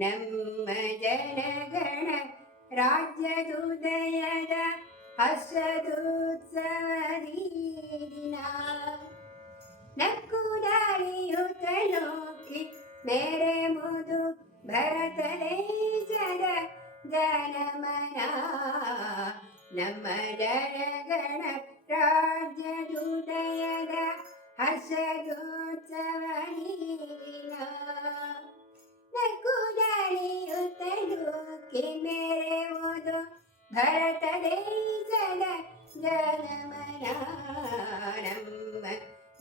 नम जनगण राज्यदुदयद उदयद ह मेरे मुदु भरतले जग जनमना नम जनगण राज्यदुदयद हसदु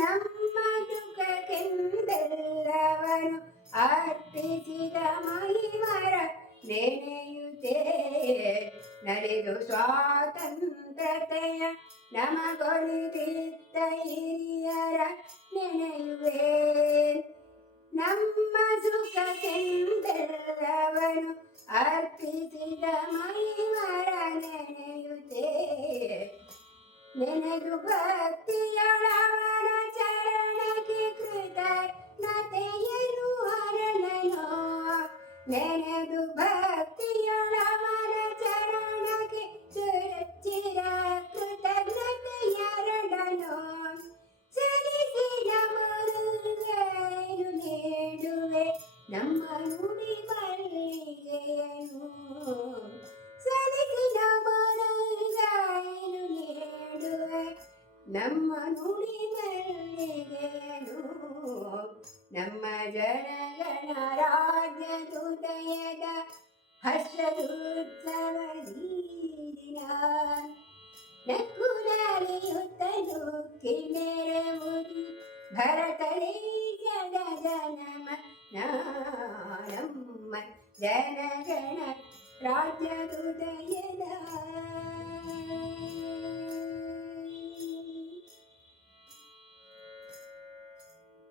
നമ്മ ദുഃഖക്കെന്തെല്ലാവനും അർപ്പിതമായി മര നെനയുതേ നനതു സ്വാതന്ത്ര്യ നമകൊരു നമ്മ ദുഃഖക്കെന്ത Then நம்ம நம்ம ஜனகாஜதுதயத ஹர்ஷதுத்தவீதினுத்தது கிண்ணி பரதலை ஜனம நம்ம ஜனகண ராஜதுதயதா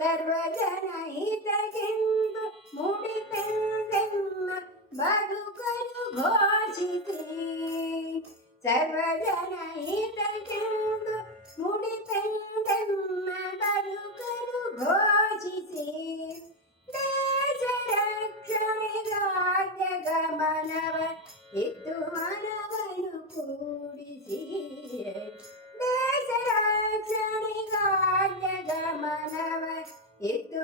సర్వజనైతెందు ముడి పెందెమ్మ బదుకలు ఘోషితే సర్వజనైతెందు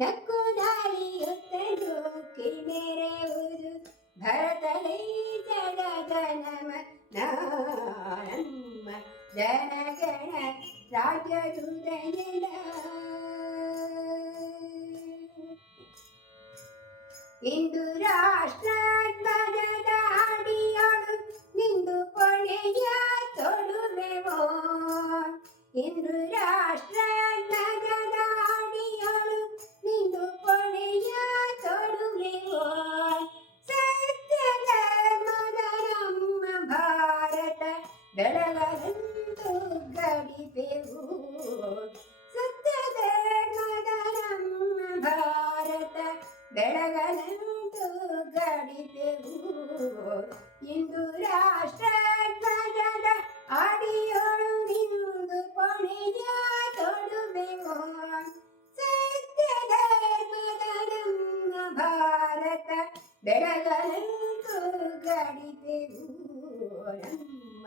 ಭರತನ ಜನಗಣ ರಾಜ ಇಂದು ರಾಷ್ಟ್ರ ಕಲಿತೆವು ಸತ್ಯದೇ ಮದರಂ ಭಾರತ ಬೆಳಗಲಂತು ಗಡಿತೆವು ಇಂದು ರಾಷ್ಟ್ರ ಧ್ವಜದ ಅಡಿಯೊಳು ನಿಂದು ಕೊನೆಯ ತೊಡುವೆವು ಸತ್ಯದೇ ಮದರಂ ಭಾರತ ಬೆಳಗಲಂತು ಗಡಿತೆವು ನಮ್ಮ